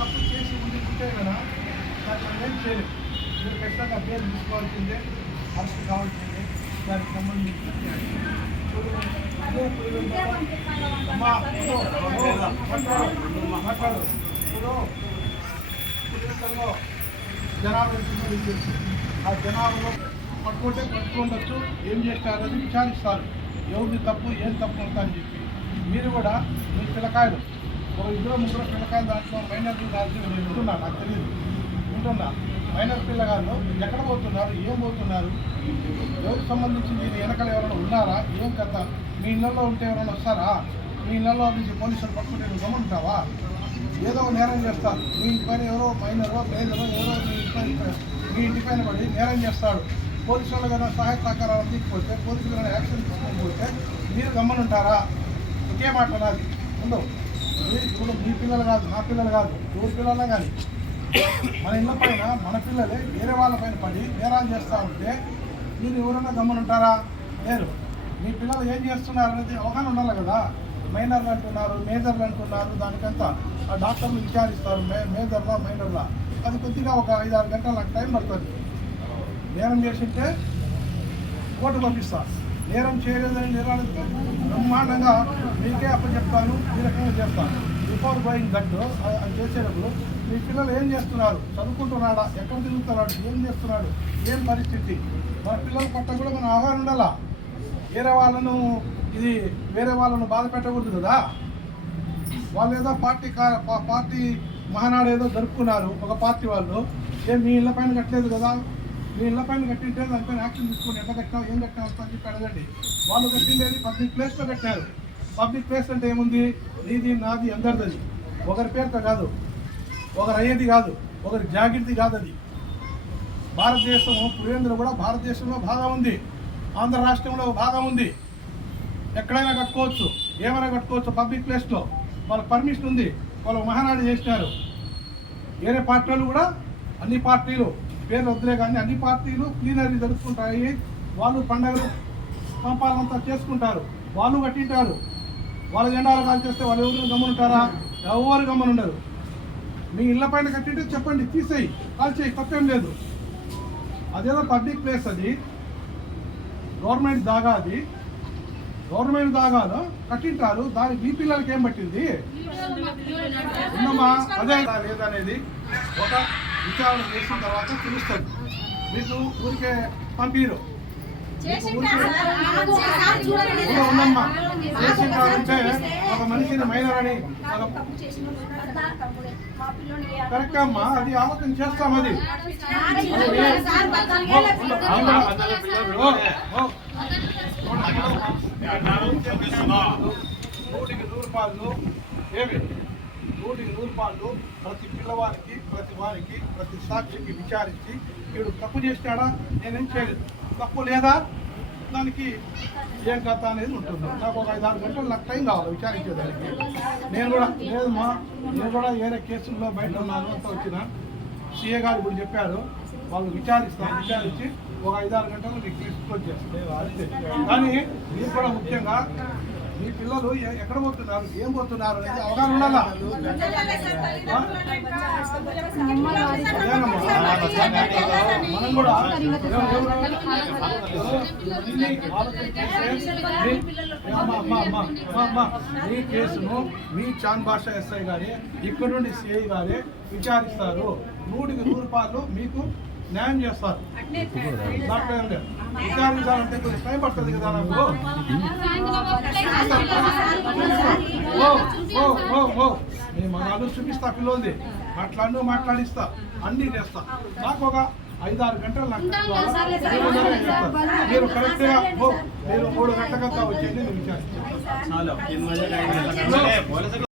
తప్పు చేసి ఉంటే కదా దాన్ని మనం ఏం చేయలేదు. మీరు ఖచ్చితంగా పేరు తీసుకోవాల్సిందే, అరెస్ట్ కావాల్సిందే. దానికి సంబంధించి మాట్లాడు. ఇప్పుడు జనాభా తెలుసు. ఆ జనాభాలో పట్టుకుండొచ్చు, ఏం చేస్తారు అని విచారిస్తారు. ఎవరిది తప్పు, ఏం తప్పు ఉంటా అని చెప్పి మీరు కూడా మీ పిల్లకాయలు ఒక 2-3 పిల్లకాయలు దాంట్లో మైనర్ దాంట్లో నేను వింటున్నా, నాకు తెలియదు వింటున్నా. మైనర్ పిల్లగాళ్ళు ఎక్కడ పోతున్నారు, ఏం పోతున్నారు, ఎవరికి సంబంధించి మీరు వెనకాల ఎవరైనా ఉన్నారా, ఏం కథ, మీ ఇళ్ళల్లో ఉంటే ఎవరైనా వస్తారా, మీ ఇళ్ళల్లో నుంచి పోలీసులు పట్టుకుంటే నువ్వు గమనింటావా? ఏదో నేరం చేస్తారు. మీ ఇంటి పైన ఎవరో మైనరో పేదరో ఎవరో మీ ఇంటి పైన పడి నేరం చేస్తాడు. పోలీసు వాళ్ళు కన్నా సహాయ సహకారాలు తీసుకోకపోతే, పోలీసులు కన్నా యాక్షన్ తీసుకోకపోతే మీరు గమ్మనుంటారా? ఒకే మాట నాది ఉండవు. ఇప్పుడు మీ పిల్లలు కాదు, నా పిల్లలు కాదు, ఎవరి పిల్లలే కానీ మన ఇళ్ళ పైన మన పిల్లలే వేరే వాళ్ళ పైన పడి నేరాలు చేస్తూ ఉంటే మీరు ఎవరైనా గమ్మనుంటారా? లేరు. మీ పిల్లలు ఏం చేస్తున్నారు అనేది అవగాహన ఉండాలి కదా. మైనర్లు అంటున్నారు, మేజర్లు అంటున్నారు, దానికంతా ఆ డాక్టర్లు విచారిస్తారు మేజర్లా మైనర్లా. అది కొద్దిగా ఒక 5-6 గంటల నాకు టైం పడుతుంది. నేరం చేసింటే కోర్టు పంపిస్తారు. నేరం చేయలేదని నేరాలు బ్రహ్మాండంగా మీకే అప్పచెప్తాను, ఈ రకంగా చేస్తాను. బిఫోర్ గోయింగ్ దట్ అది చేసేటప్పుడు మీ పిల్లలు ఏం చేస్తున్నారు, చదువుకుంటున్నాడా, ఎక్కడ తిరుగుతున్నాడు, ఏం చేస్తున్నాడు, ఏం పరిస్థితి, మన పిల్లల పట్ల కూడా మనం అవగాహన ఉండాలా. వేరే వాళ్ళను బాధ పెట్టకూడదు కదా. వాళ్ళు ఏదో పార్టీ మహానాడు ఏదో జరుపుకున్నారు ఒక పార్టీ వాళ్ళు, మీ ఇళ్ళ పైన కట్టలేదు కదా, మీ ఇళ్ళ పైన కట్టింటే దానిపైన యాక్షన్ తీసుకుని ఎంత కట్టినావు, ఏం కట్టినావు అని చెప్పి అడగండి. వాళ్ళు కట్టిండేది పబ్లిక్ ప్లేస్లో కట్టారు. పబ్లిక్ ప్లేస్ అంటే ఏముంది, నీది నాది అందరిది, ఒకరి పేరుతో కాదు, ఒకరు అయ్యేది కాదు, ఒకరి జాగ్రత్త కాదు. అది భారతదేశము పురేంద్ర కూడా భారతదేశంలో బాగా ఉంది, ఆంధ్ర రాష్ట్రంలో బాగా ఉంది. ఎక్కడైనా కట్టుకోవచ్చు, ఏమైనా కట్టుకోవచ్చు పబ్లిక్ ప్లేస్లో. వాళ్ళకి పర్మిషన్ ఉంది, వాళ్ళు మహానాడు చేసినారు. వేరే పార్టీలు కూడా, అన్ని పార్టీలు పేర్లు వద్దులే కానీ అన్ని పార్టీలు క్లీనరీ జరుపుకుంటాయి. వాళ్ళు పండుగలు పంపాలంతా చేసుకుంటారు, వాళ్ళు కట్టింటారు. వాళ్ళ జెండాలు కాల్ చేస్తే వాళ్ళు ఎవరు గమనుంటారా? ఎవరు గమనుండరు. మీ ఇళ్ళ పైన కట్టింటే చెప్పండి, తీసేయి, కాల్ చేయి, తప్పేం లేదు. అదేదో పబ్లిక్ ప్లేస్, అది గవర్నమెంట్ జాగా, అది గవర్నమెంట్ జాగాలో కట్టింటారు. దానికి మీ పిల్లలకి ఏం పట్టింది ఉన్నమా? అదే లేదనేది ఒక విచారణ చేసిన తర్వాత తెలుస్తుంది. మీకు ఊరికే పంపిరు ఉండమ్మా. చేసిందంటే ఒక మనిషిని మైనర్ అని కరెక్ట్ అమ్మా, అది ఆలోచన చేస్తాం. అది రూపాయలు ప్రతి పిల్లవారికి, ప్రతి వారికి, ప్రతి సాక్షికి విచారించి వీడు తప్పు చేసినాడా, నేనేం చేయలేదు, తప్పు లేదా, దానికి ఏం కథ అనేది ఉంటుంది. నాకు ఒక 5-6 గంటలు నాకు టైం కావాలి విచారించేదానికి. నేను కూడా వేరే కేసుల్లో బయట ఉన్నాను అంతా వచ్చిన సీఏ గారు ఇప్పుడు చెప్పారు, వాళ్ళు విచారించి ఒక 5-6 గంటలు మీకు క్లోజ్ చేస్తారు అంతే. కానీ మీరు కూడా ముఖ్యంగా మీ పిల్లలు ఎక్కడ పోతున్నారు, ఏం పోతున్నారు అనేది అవగాహన ఉండాలా. మనం కూడా మీ కేసును మీ చాన్ భాషా ఎస్ఐ గారే, ఇక్కడ నుండి సిఐ గారే విచారిస్తారు. 100% మీకు న్యాయం చేస్తారు. దాంట్లో ఏం లేదు. విచారించాలంటే కొంచెం టైం పడుతుంది కదా నాకు. నేను మనాలు చూపిస్తా, పిల్లలది మాట్లాడిస్తా, అన్నీ చేస్తా. నాకు ఒక 5-6 గంటలు నాకు మీరు కరెక్ట్గా మీరు 3 గంటలకంతా వచ్చేది నేను విచారిస్తాను.